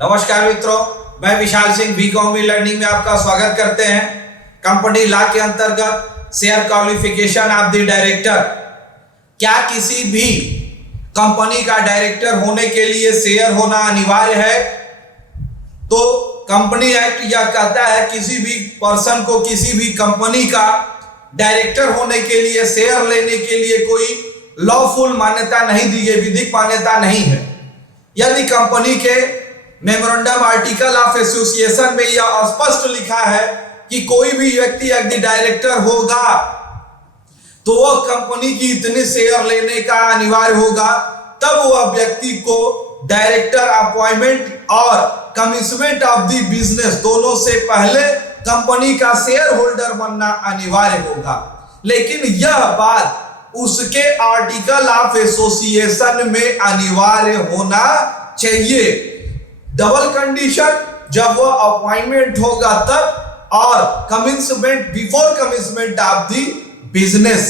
नमस्कार मित्रों, मैं विशाल सिंह बीकॉम लर्निंग में आपका स्वागत करते हैं। कंपनी लॉ के अंतर्गत share qualification of the director. क्या किसी भी कंपनी का डायरेक्टर होने के लिए शेयर होना अनिवार्य है? तो कंपनी एक्ट यह कहता है किसी भी पर्सन को किसी भी कंपनी का डायरेक्टर होने के लिए शेयर लेने के लिए कोई लॉफुल मान्यता नहीं दी गई, विधिक मान्यता नहीं है। यदि कंपनी के मेमोरेंडम आर्टिकल ऑफ एसोसिएशन में यह स्पष्ट लिखा है कि कोई भी व्यक्ति यदि डायरेक्टर होगा तो वह कंपनी की इतने शेयर लेने का अनिवार्य होगा, तब वह व्यक्ति को डायरेक्टर अपॉइंटमेंट और कमिटमेंट ऑफ द बिजनेस दोनों से पहले कंपनी का शेयर होल्डर बनना अनिवार्य होगा। लेकिन यह बात उसके आर्टिकल ऑफ एसोसिएशन में अनिवार्य होना चाहिए। डबल कंडीशन, जब वह अपॉइंटमेंट होगा तब, और commitment before commitment of the business.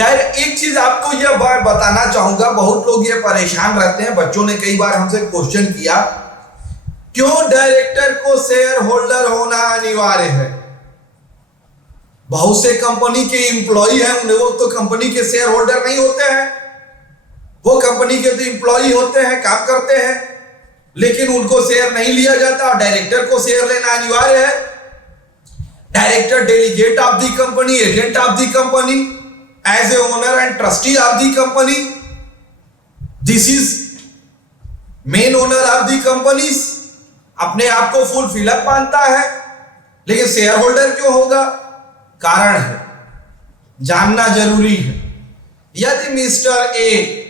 एक चीज आपको यह बताना चाहूंगा, बहुत लोग ये परेशान रहते हैं, बच्चों ने कई बार हमसे क्वेश्चन किया क्यों डायरेक्टर को शेयर होल्डर होना अनिवार्य है। बहुत से कंपनी के एम्प्लॉय हैं, उन्हें वो तो कंपनी के शेयर होल्डर नहीं होते हैं, वो कंपनी के तो एम्प्लॉय होते हैं, काम करते हैं, लेकिन उनको शेयर नहीं लिया जाता। डायरेक्टर को शेयर लेना अनिवार्य है। Director delegate of the company, agent of the company, as a owner and trustee of the company, this is main owner of the company. अपने आप को फुल फिलअप मानता है, लेकिन शेयर होल्डर क्यों होगा? कारण है, जानना जरूरी है। यदि मिस्टर ए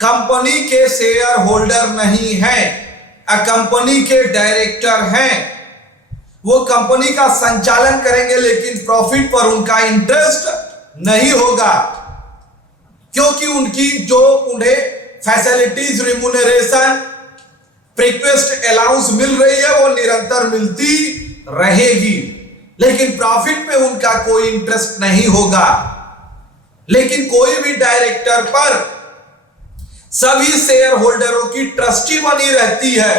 कंपनी के शेयर होल्डर नहीं है, कंपनी के डायरेक्टर हैं, वो कंपनी का संचालन करेंगे लेकिन प्रॉफिट पर उनका इंटरेस्ट नहीं होगा, क्योंकि उनकी जो उन्हें फैसिलिटीज, रिम्यूनरेशन, रिक्वेस्ट अलाउंस मिल रही है वो निरंतर मिलती रहेगी, लेकिन प्रॉफिट में उनका कोई इंटरेस्ट नहीं होगा। लेकिन कोई भी डायरेक्टर पर सभी शेयर होल्डरों की ट्रस्टी बनी रहती है,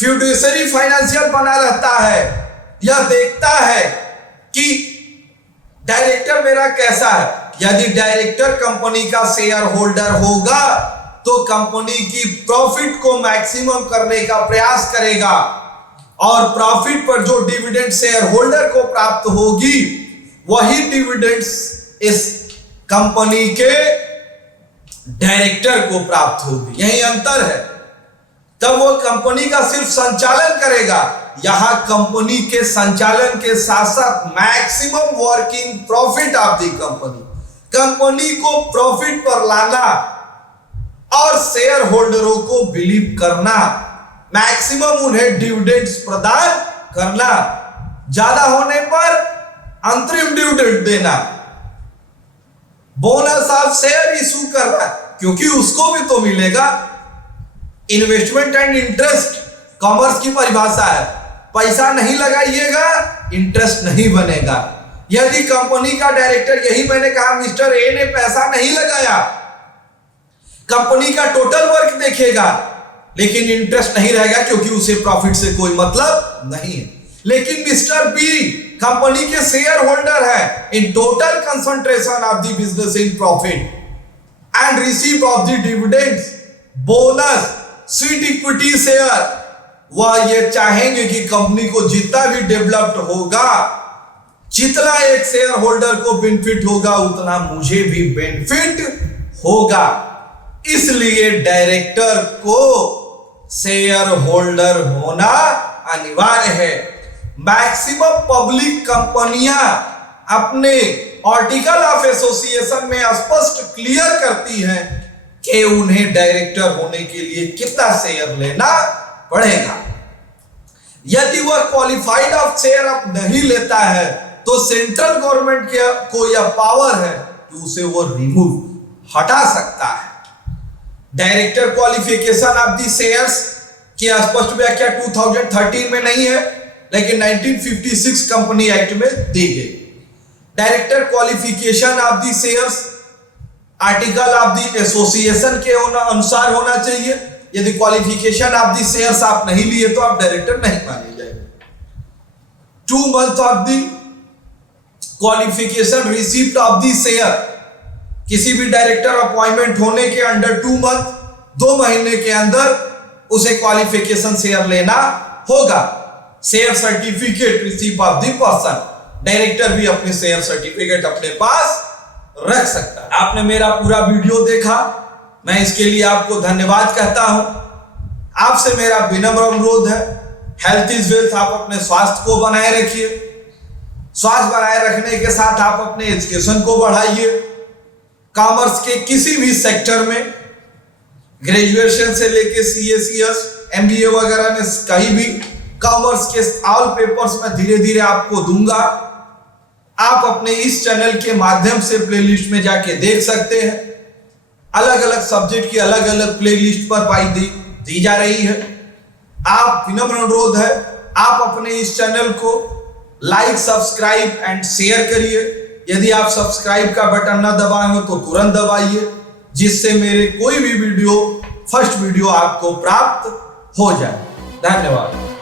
फ्यूडिशरी फाइनेंशियल बना रहता है, यह देखता है कि डायरेक्टर मेरा कैसा है। यदि डायरेक्टर कंपनी का शेयर होल्डर होगा तो कंपनी की प्रॉफिट को मैक्सिमम करने का प्रयास करेगा, और प्रॉफिट पर जो डिविडेंड शेयर होल्डर को प्राप्त होगी वही डिविडेंड्स इस कंपनी के डायरेक्टर को प्राप्त होगी। यही अंतर है। तब वो कंपनी का सिर्फ संचालन करेगा, यहां कंपनी के संचालन के साथ साथ maximum working profit of the company को प्रॉफिट पर लाना और शेयर होल्डरों को बिलीव करना, मैक्सिमम उन्हें डिविडेंड्स प्रदान करना, ज्यादा होने पर अंतरिम डिविडेंड देना, बोनस ऑफ शेयर इशू करना, क्योंकि उसको भी तो मिलेगा। इन्वेस्टमेंट एंड इंटरेस्ट कॉमर्स की परिभाषा है, पैसा नहीं लगाइएगा इंटरेस्ट नहीं बनेगा। यदि कंपनी का डायरेक्टर, यही मैंने कहा, मिस्टर ए ने पैसा नहीं लगाया, कंपनी का टोटल वर्क देखेगा लेकिन इंटरेस्ट नहीं रहेगा, क्योंकि उसे प्रॉफिट से कोई मतलब नहीं है। लेकिन मिस्टर बी कंपनी के शेयर होल्डर है, in total concentration of the business in profit and receive of the dividends, bonus, sweet equity share, वह ये चाहेंगे कि कंपनी को जितना भी डेवलप्ड होगा, जितना एक शेयर होल्डर को बेनिफिट होगा उतना मुझे भी बेनिफिट होगा। इसलिए डायरेक्टर को शेयर होल्डर होना अनिवार्य है। मैक्सिमम पब्लिक कंपनियां अपने आर्टिकल ऑफ एसोसिएशन में स्पष्ट क्लियर करती हैं कि उन्हें डायरेक्टर होने के लिए कितना शेयर लेना पड़ेगा। यदि वह क्वालिफाइड ऑफ शेयर अप नहीं लेता है तो सेंट्रल गवर्नमेंट को यह पावर है कि उसे वो रिमूव हटा सकता है। Director qualification of the shares की स्पष्ट व्याख्या 2013 में नहीं है, लेकिन 1956 कंपनी एक्ट में दी गई। Director qualification of the shares article of the association के अनुसार होना चाहिए, यदि क्वालिफिकेशन ऑफ द शेयर्स आप नहीं लिए तो आप डायरेक्टर नहीं माने जाएंगे। 2 months of the qualification receipt of the share, किसी भी डायरेक्टर अपॉइंटमेंट होने के अंडर 2 month 2 महीने के अंदर उसे क्वालिफिकेशन शेयर लेना होगा। Share certificate receive of the person, director भी अपने शेयर सर्टिफिकेट अपने पास रख सकता है। आपने मेरा पूरा वीडियो देखा, मैं इसके लिए आपको धन्यवाद कहता हूं। आपसे मेरा विनम्र अनुरोध है, हेल्थ इज वेल्थ, आप अपने स्वास्थ्य को बनाए रखिए। स्वास्थ्य बनाए रखने के साथ आप अपने एजुकेशन को बढ़ाइए। कॉमर्स के किसी भी सेक्टर में ग्रेजुएशन से लेके सीए, सीएस, एमबीए वगैरह में कहीं भी कॉमर्स के ऑल पेपर्स में धीरे धीरे आपको दूंगा। आप अपने इस चैनल के माध्यम से प्लेलिस्ट में जाके देख सकते हैं। अलग अलग सब्जेक्ट की अलग अलग प्लेलिस्ट पर पाई दी जा रही है। आप विनम्र अनुरोध है, आप अपने इस चैनल को लाइक, सब्सक्राइब एंड शेयर करिए। यदि आप सब्सक्राइब का बटन ना दबाए हो तो तुरंत दबाइए, जिससे मेरे कोई भी वीडियो फर्स्ट वीडियो आपको प्राप्त हो जाए। धन्यवाद।